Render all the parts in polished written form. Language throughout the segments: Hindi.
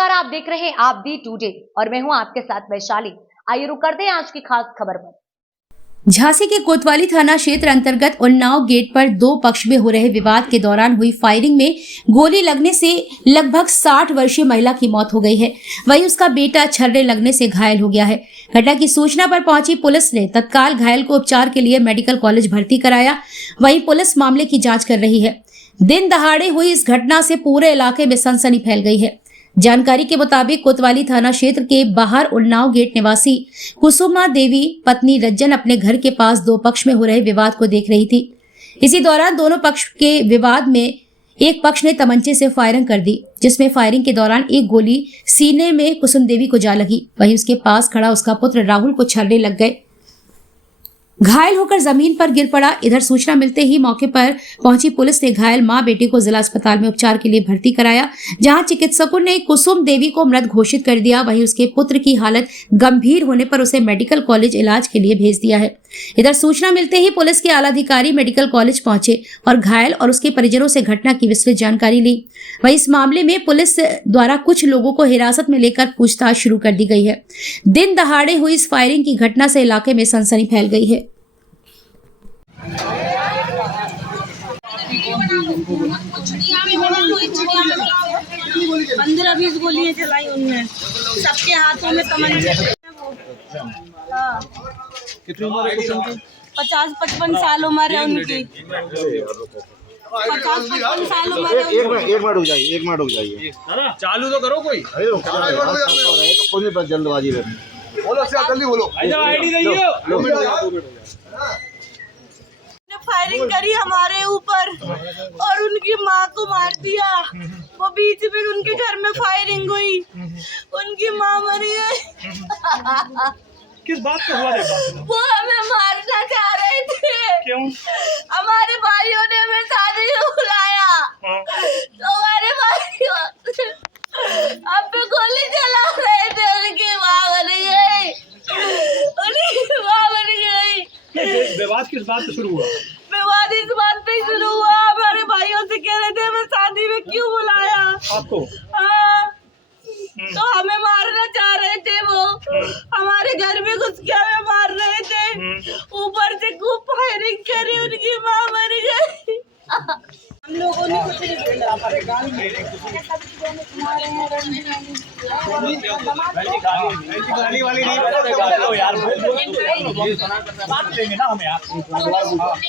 नमस्कार, आप देख रहे हैं आप दी टुडे और मैं हूं आपके साथ वैशाली। आइए रुक करते हैं आज की खास खबर पर। झांसी के कोतवाली थाना क्षेत्र अंतर्गत उन्नाव गेट पर दो पक्ष में हो रहे विवाद के दौरान हुई फायरिंग में गोली लगने से लगभग 60 वर्षीय महिला की मौत हो गई है। वहीं उसका बेटा छर्रे लगने से घायल हो गया है। घटना की सूचना पर पहुंची पुलिस ने तत्काल घायल को उपचार के लिए मेडिकल कॉलेज भर्ती कराया। वहीं पुलिस मामले की जाँच कर रही है। दिन दहाड़े हुई इस घटना से पूरे इलाके में सनसनी फैल गई है। जानकारी के मुताबिक कोतवाली थाना क्षेत्र के बाहर उन्नाव गेट निवासी कुसुमा देवी पत्नी रज्जन अपने घर के पास दो पक्ष में हो रहे विवाद को देख रही थी। इसी दौरान दोनों पक्ष के विवाद में एक पक्ष ने तमंचे से फायरिंग कर दी, जिसमें फायरिंग के दौरान एक गोली सीने में कुसुम देवी को जा लगी। वहीं उसके पास खड़ा उसका पुत्र राहुल को छर्रे लग गए, घायल होकर जमीन पर गिर पड़ा। इधर सूचना मिलते ही मौके पर पहुंची पुलिस ने घायल मां बेटे को जिला अस्पताल में उपचार के लिए भर्ती कराया, जहां चिकित्सकों ने कुसुम देवी को मृत घोषित कर दिया। वहीं उसके पुत्र की हालत गंभीर होने पर उसे मेडिकल कॉलेज इलाज के लिए भेज दिया है। इधर सूचना मिलते ही पुलिस के आला अधिकारी मेडिकल कॉलेज पहुंचे और घायल और उसके परिजनों से घटना की विस्तृत जानकारी ली। वहीं इस मामले में पुलिस द्वारा कुछ लोगों को हिरासत में लेकर पूछताछ शुरू कर दी गई है। दिन दहाड़े हुई इस फायरिंग की घटना से इलाके में सनसनी फैल गई है। 15-20 गोलियां चलाई उनने, सबके हाथों में तमंचे। कितनी उम्र है उनकी? 50-55 साल उम्र है उनकी। 50-55 साल उम्र है। एक मिनट रुक जाइए। चालू तो करो कोई। तो कोई बस जल्दबाजी में बोलो, जल्दी बोलो। आईडी दीजिए। फायरिंग करी हमारे ऊपर और उनकी माँ को मार दिया। वो बीच में उनके घर में फायरिंग हुई, उनकी माँ मरी है। किस बात पे हुआ है? वो हमें मारना चाह रहे थे। क्यों? हमारे भाइयों ने हमें शादी में बुलाया। तो हमारे भाइयों अब पे गोली चला रहे थे, उनकी माँ मरी गई। उनकी माँ मरी गई। विवाद किस बात से शुरू हुआ? विवाद इस बात पे शुरू हुआ, हमारे भाइयों से कह रहे थे हमें शादी में क्यों बुलाया आपको? हाँ, तो हमें मारना चाह रहे थे। वो हमारे घर में घुस के हमें मार रहे थे। ऊपर से खूब फायरिंग करी, उनकी माँ मर गई। हम लोगों ने कुछ नहीं बोला। गाली वाली नहीं बता यार, बात लेंगे ना हम यार।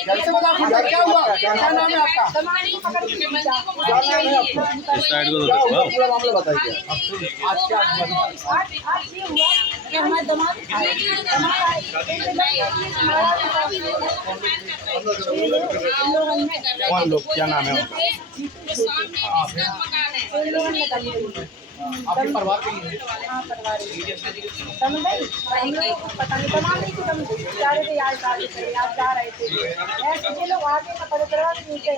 कैसे बता क्या हुआ? क्या नाम है आपका? पूरा मामला बताइए। आज ये हुआ कि हमारे दमाद कौन लोग, क्या नाम है उनका? आपके परिवार के लिए? हाँ, परिवार पता नहीं, तमाम नहीं थी, हम जा रहे थे यार, जा रहे थे। ऐसे लोग आके ना पता चला नीचे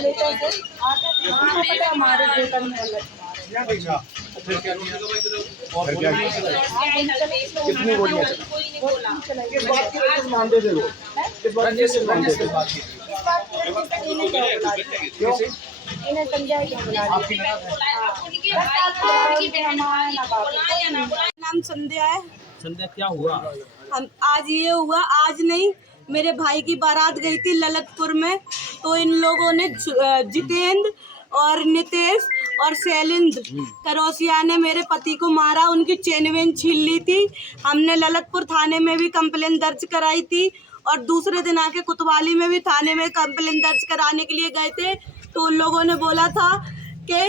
लेकर से आके हमको पता हमारे वेतन में अलग। और क्या कितनी गोलियां चलाई? किस बात की वजह से मानते थे लोग? किस बात की मानते थे? क्यों? इन्हें समझाया क्यों बुला नाम संध्या है। संध्या, क्या हुआ? हम आज ये हुआ, आज नहीं, मेरे भाई की बारात गई थी ललितपुर में, तो इन लोगों ने जितेंद्र और नितेश और शैलेंद्र करौसिया ने मेरे पति को मारा, उनकी चेन वेन छीन ली थी। हमने ललितपुर थाने में भी कंप्लेन दर्ज कराई थी और दूसरे दिन आके कोतवाली में भी थाने में कंप्लेन दर्ज कराने के लिए गए थे। तो उन लोगों ने बोला था कि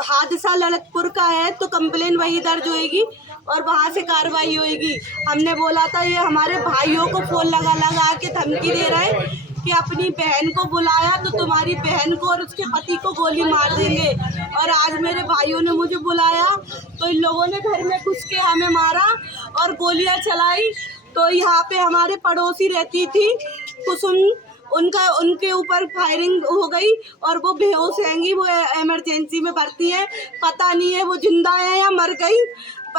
हादसा ललितपुर का है तो कंप्लेन वही दर्ज होएगी और वहाँ से कार्रवाई होएगी। हमने बोला था, ये हमारे भाइयों को फोन लगा के धमकी दे रहे हैं कि अपनी बहन को बुलाया तो तुम्हारी बहन को और उसके पति को गोली मार देंगे। और आज मेरे भाइयों ने मुझे बुलाया तो इन लोगों ने घर में घुस के हमें मारा और गोलियां चलाई। तो यहाँ पे हमारे पड़ोसी रहती थी कुसुम, उनके ऊपर फायरिंग हो गई और वो बेहोश रहेंगी, वो इमरजेंसी में भर्ती है। पता नहीं है वो जिंदा है या मर गई।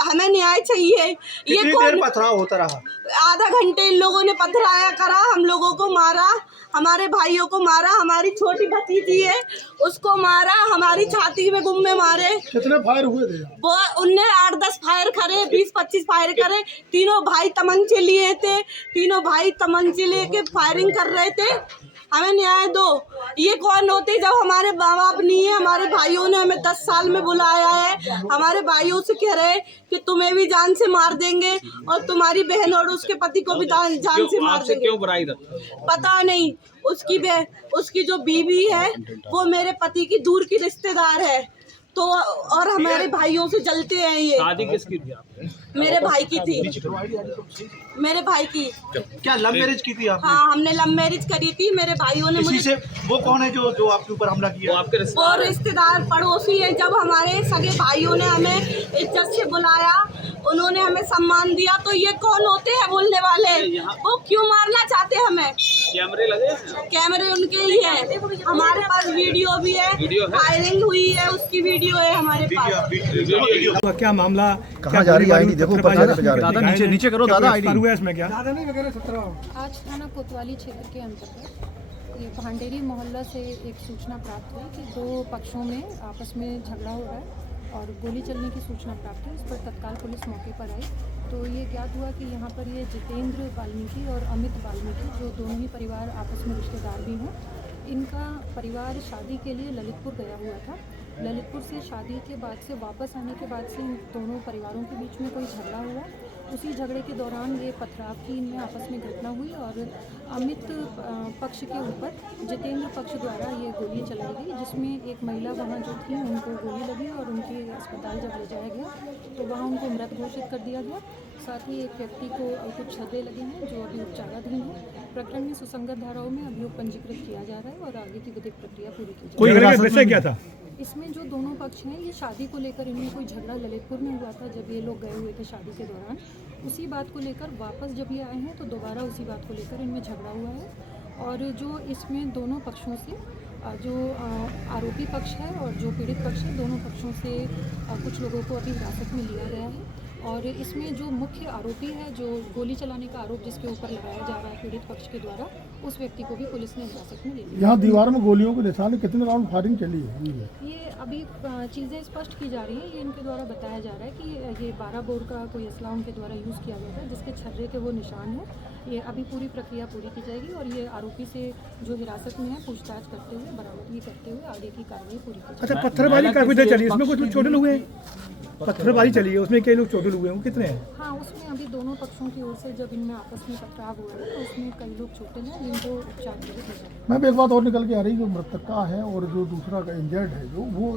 हमें न्याय चाहिए। ये कितनी देर पथराव होता रहा? आधा घंटे इन लोगों ने पथराया करा, हम लोगों को मारा, हमारे भाइयों को मारा, हमारी छोटी भतीजी है उसको मारा, हमारी छाती में गुम्मे मारे। कितने फायर हुए थे? वो उनने 8-10 फायर करे, 20-25 फायर करे। तीनों भाई तमंचे लिए थे, तीनों भाई तमंचे लेके फायरिंग कर रहे थे। हमें न्याय दो। ये कौन होते जब हमारे माँ बाप नहीं है? हमारे भाइयों ने हमें 10 साल में बुलाया है, हमारे भाइयों से कह रहे कि तुम्हें भी जान से मार देंगे और तुम्हारी बहन और उसके पति को भी जान से मार देंगे। क्यों बुराई पता नहीं। उसकी जो बीवी है वो मेरे पति की दूर की रिश्तेदार है, तो और हमारे भाइयों से जलते हैं ये। शादी किसकी थी आपने? मेरे भाई की थी, मेरे भाई की। क्या लव मैरिज की थी आपने? हाँ, हमने लव मैरिज करी थी। मेरे भाइयों ने इसी मुझे से वो कौन है जो आपके ऊपर हमला किया? वो आपके वो रिश्तेदार पड़ोसी है। जब हमारे सगे भाइयों ने हमें इज्जत से बुलाया, उन्होंने हमें सम्मान दिया, तो ये कौन होते हैं बोलने वाले? वो क्यों मारना चाहते हमें? कैमरे लगे? कैमरे उनके ही है, हमारे पास वीडियो भी है, फायरिंग हुई है उसकी वीडियो है हमारे पास। क्या मामला कहाँ जा रही है? देखो ऊपर जा रही है। दादा नीचे करो दादा। हुआ है इसमें क्या? आज थाना कोतवाली क्षेत्र के अंतर्गत ये भांडेरी मोहल्ला से एक सूचना प्राप्त हुई कि दो पक्षों में आपस में झगड़ा हो रहा है और गोली चलने की सूचना प्राप्त हुई। इस पर तत्काल पुलिस मौके पर आई तो ये ज्ञात हुआ कि यहाँ पर ये जितेंद्र वाल्मीकि और अमित वाल्मीकि, जो दोनों ही परिवार आपस में रिश्तेदार भी हैं, इनका परिवार शादी के लिए ललितपुर गया हुआ था। ललितपुर से शादी के बाद से वापस आने के बाद से इन दोनों परिवारों के बीच में कोई झगड़ा हुआ। उसी झगड़े के दौरान ये पथराव की इनमें आपस में घटना हुई और अमित पक्ष के ऊपर जितेंद्र पक्ष द्वारा ये गोली चलाई गई, जिसमें एक महिला वहाँ जो थी उनको गोली लगी और उनके अस्पताल जब ले जाया गया तो वहाँ उनको मृत घोषित कर दिया गया। साथ ही एक व्यक्ति को कुछ छर्रे लगे हैं जो अभी उपचाराधीन है। प्रकरण में सुसंगत धाराओं में अभियोग पंजीकृत किया जा रहा है और आगे की विधिक प्रक्रिया पूरी की जाएगी। कोई विषय क्या था? इसमें जो दोनों पक्ष हैं, ये शादी को लेकर इनमें कोई झगड़ा ललितपुर में हुआ था जब ये लोग गए हुए थे शादी के दौरान। उसी बात को लेकर वापस जब ये आए हैं तो दोबारा उसी बात को लेकर इनमें झगड़ा हुआ है। और जो इसमें दोनों पक्षों से जो आरोपी पक्ष है और जो पीड़ित पक्ष है, दोनों पक्षों से कुछ लोगों को अभी हिरासत में लिया गया है। और इसमें जो मुख्य आरोपी है, जो गोली चलाने का आरोप जिसके ऊपर लगाया जा रहा है पीड़ित पक्ष के द्वारा, उस व्यक्ति को भी पुलिस ने हिरासत में ले लिया। यहाँ दीवार में गोलियों के निशान है, कितने राउंड फायरिंग चली है? ये अभी चीज़ें स्पष्ट की जा रही हैं। ये इनके द्वारा बताया जा रहा है कि ये 12 बोर का कोई असला उनके द्वारा यूज़ किया गया था, जिसके छर्रे के वो निशान है। ये अभी पूरी प्रक्रिया पूरी की जाएगी और ये आरोपी से जो हिरासत में है पूछताछ करते हुए, बरामदगी करते हुए आगे की कार्रवाई पूरी की जाएगी। अच्छा, पत्थरबाजी काफी देर चली, इसमें कुछ चोटिल हुए हैं? पत्थरबाजी चली है, उसमें कई लोग चोटिल हुए हैं, वो कितने हैं? हाँ, उसमें अभी दोनों पक्षों की ओर से जब इनमें आपस में टकराव हुआ है तो उसमें कई लोग चोटिल हैं जिनको उपचार के लिए भेजा गया। मैम एक बात और निकल के आ रही, जो मृतका है और जो दूसरा का इंजर्ड है, जो वो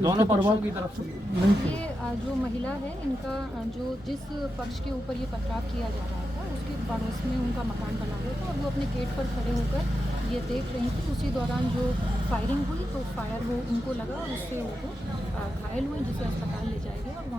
दोनों पक्षों की तरफ से नहीं थे। ये जो महिला है, इनका जो जिस पक्ष के ऊपर ये पथराव किया जा रहा था उसके पड़ोस में उनका मकान बना हुआ था और वो अपने गेट पर खड़े होकर ये देख रही थी। उसी दौरान जो फायरिंग हुई तो फायर वो उनको लगा और उससे वो घायल हुए, जिसे अस्पताल ले जाया गया और वहाँ